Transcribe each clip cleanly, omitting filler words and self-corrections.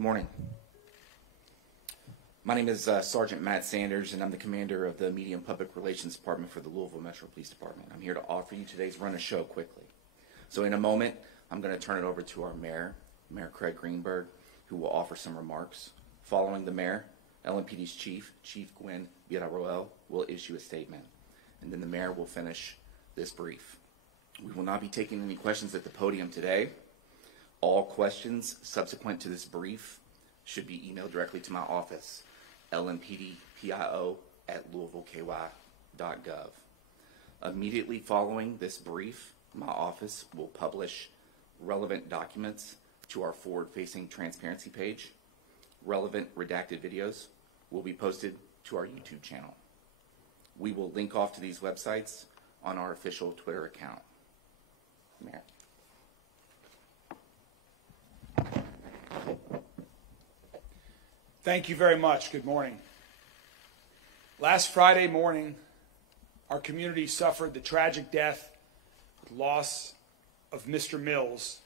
Good morning. My name is Sergeant Matt Sanders, and I'm the commander of the Media and Public Relations Department for the Louisville Metro Police Department. I'm here to offer you today's run of show quickly. So in a moment, I'm going to turn it over to our mayor, Mayor Craig Greenberg, who will offer some remarks. Following the mayor, LMPD's chief, Chief Gwinn-Villaroel, will issue a statement. And then the mayor will finish this brief. We will not be taking any questions at the podium today. All questions subsequent to this brief should be emailed directly to my office, lmpdpio@louisvilleky.gov. Immediately following this brief, my office will publish relevant documents to our forward-facing transparency page. Relevant redacted videos will be posted to our YouTube channel. We will link off to these websites on our official Twitter account. Mayor. Thank you very much. Good morning. Last Friday morning, our community suffered the tragic death, loss of Mr. Mills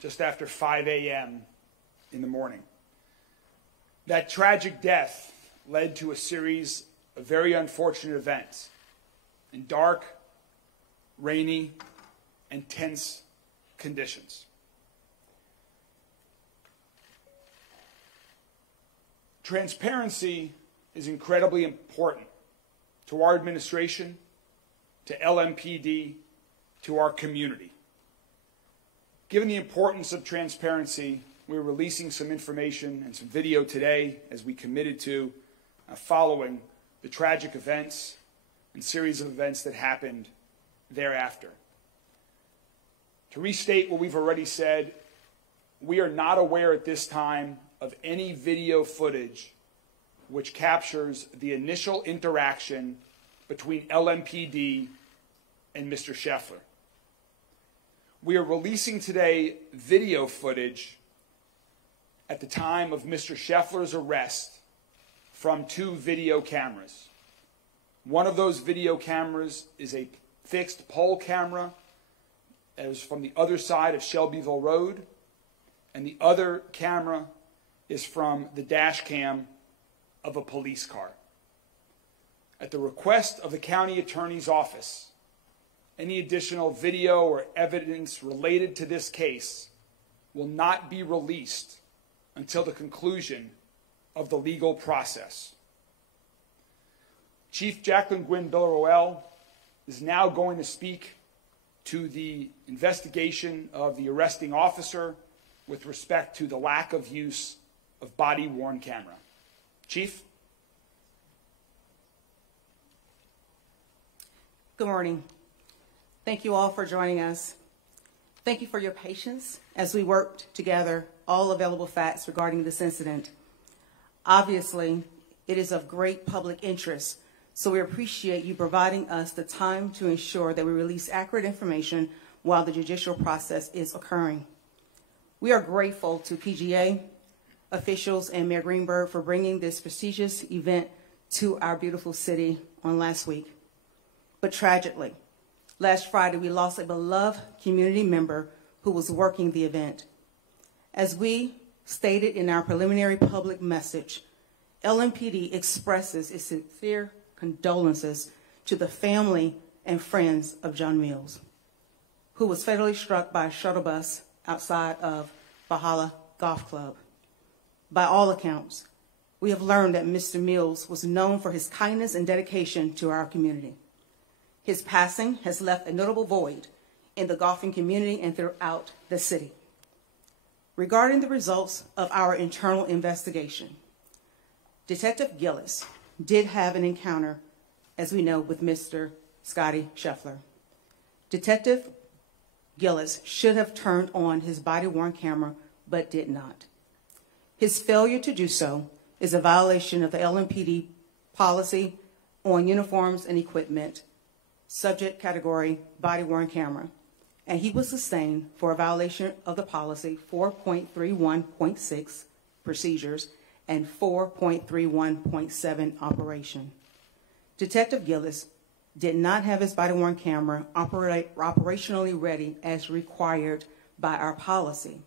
just after 5 a.m. in the morning. That tragic death led to a series of very unfortunate events in dark, rainy, and tense conditions. Transparency is incredibly important to our administration, to LMPD, to our community. Given the importance of transparency, we're releasing some information and some video today, as we committed to, following the tragic events and series of events that happened thereafter. To restate what we've already said, we are not aware at this time of any video footage which captures the initial interaction between LMPD and Mr. Scheffler. We are releasing today video footage at the time of Mr. Scheffler's arrest from 2 video cameras. One of those video cameras is a fixed pole camera that is from the other side of Shelbyville Road, and the other camera is from the dash cam of a police car. At the request of the county attorney's office, any additional video or evidence related to this case will not be released until the conclusion of the legal process. Chief Jacquelyn Gwinn-Villaroel is now going to speak to the investigation of the arresting officer with respect to the lack of use of body-worn camera. Chief? Good morning. Thank you all for joining us. Thank you for your patience as we worked together all available facts regarding this incident. Obviously, it is of great public interest, so we appreciate you providing us the time to ensure that we release accurate information while the judicial process is occurring. We are grateful to PGA, officials, and Mayor Greenberg for bringing this prestigious event to our beautiful city on last week. But tragically, last Friday we lost a beloved community member who was working the event. As we stated in our preliminary public message, LMPD expresses its sincere condolences to the family and friends of John Mills, who was fatally struck by a shuttle bus outside of Valhalla Golf Club. By all accounts, we have learned that Mr. Mills was known for his kindness and dedication to our community. His passing has left a notable void in the golfing community and throughout the city. Regarding the results of our internal investigation, Detective Gillis did have an encounter, as we know, with Mr. Scottie Scheffler. Detective Gillis should have turned on his body-worn camera, but did not. His failure to do so is a violation of the LMPD policy on uniforms and equipment, subject category body-worn camera, and he was sustained for a violation of the policy 4.31.6 procedures and 4.31.7 operation. Detective Gillis did not have his body-worn camera operationally ready as required by our policy.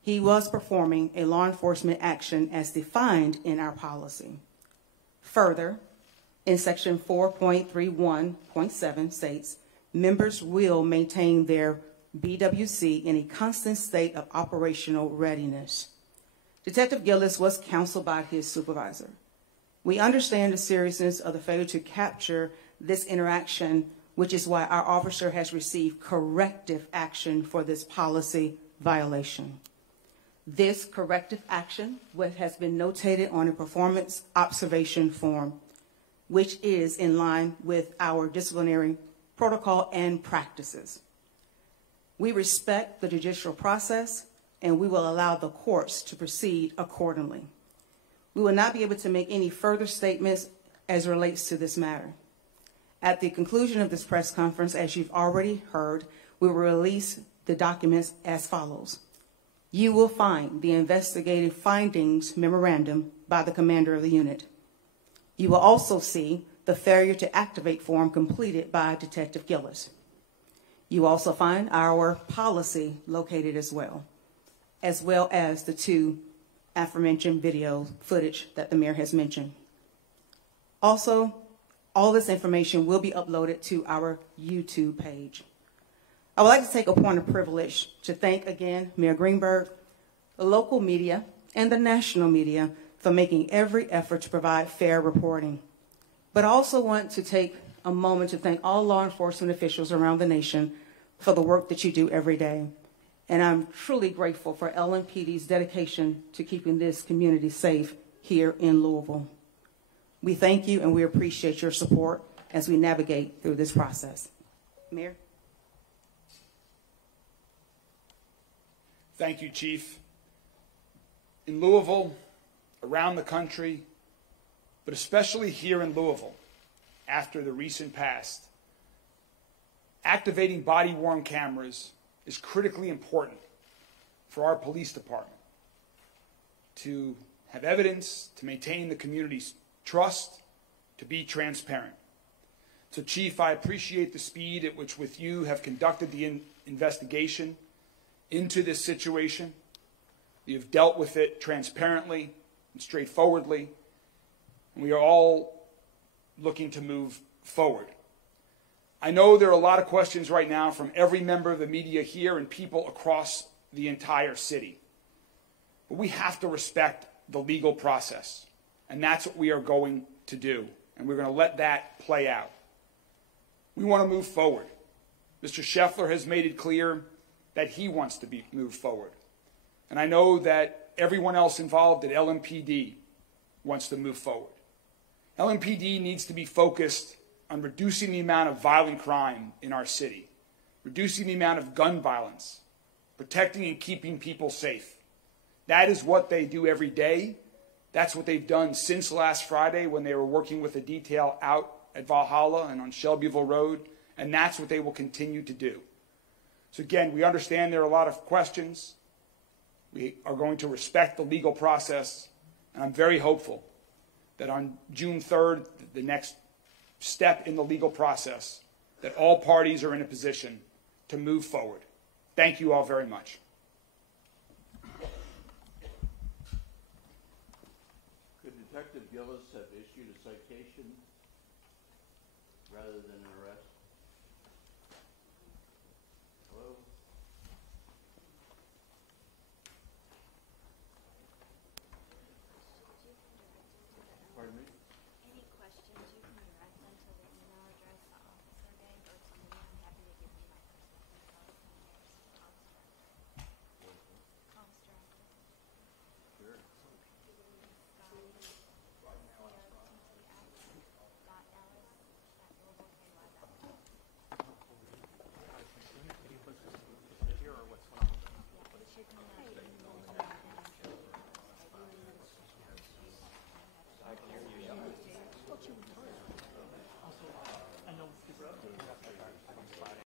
he was performing a law enforcement action as defined in our policy. Further, in section 4.31.7 states, members will maintain their BWC in a constant state of operational readiness. Detective Gillis was counseled by his supervisor. We understand the seriousness of the failure to capture this interaction, which is why our officer has received corrective action for this policy violation. This corrective action has been notated on a performance observation form, which is in line with our disciplinary protocol and practices. We respect the judicial process, and we will allow the courts to proceed accordingly. We will not be able to make any further statements as it relates to this matter. At the conclusion of this press conference, as you've already heard, we will release the documents as follows. You will find the investigative findings memorandum by the commander of the unit. You will also see the failure to activate form completed by Detective Gillis. You will also find our policy located as well as the two aforementioned video footage that the mayor has mentioned. Also, all this information will be uploaded to our YouTube page. I would like to take a point of privilege to thank again Mayor Greenberg, the local media, and the national media for making every effort to provide fair reporting. But I also want to take a moment to thank all law enforcement officials around the nation for the work that you do every day. And I'm truly grateful for LMPD's dedication to keeping this community safe here in Louisville. We thank you and we appreciate your support as we navigate through this process. Mayor? Thank you, Chief. In Louisville, around the country, but especially here in Louisville, after the recent past, activating body-worn cameras is critically important for our police department to have evidence, to maintain the community's trust, to be transparent. So, Chief, I appreciate the speed at which with you have conducted the investigation into this situation. You've dealt with it transparently and straightforwardly, and we are all looking to move forward. I know there are a lot of questions right now from every member of the media here and people across the entire city. But we have to respect the legal process, and that's what we are going to do, and we're going to let that play out. We want to move forward. Mr. Scheffler has made it clear that he wants to move forward. And I know that everyone else involved at LMPD wants to move forward. LMPD needs to be focused on reducing the amount of violent crime in our city, reducing the amount of gun violence, protecting and keeping people safe. That is what they do every day. That's what they've done since last Friday when they were working with a detail out at Valhalla and on Shelbyville Road, and that's what they will continue to do. So again, we understand there are a lot of questions. We are going to respect the legal process, and I'm very hopeful that on June 3rd, the next step in the legal process, that all parties are in a position to move forward. Thank you all very much. Could Detective Gillis have issued a citation rather than an arrest?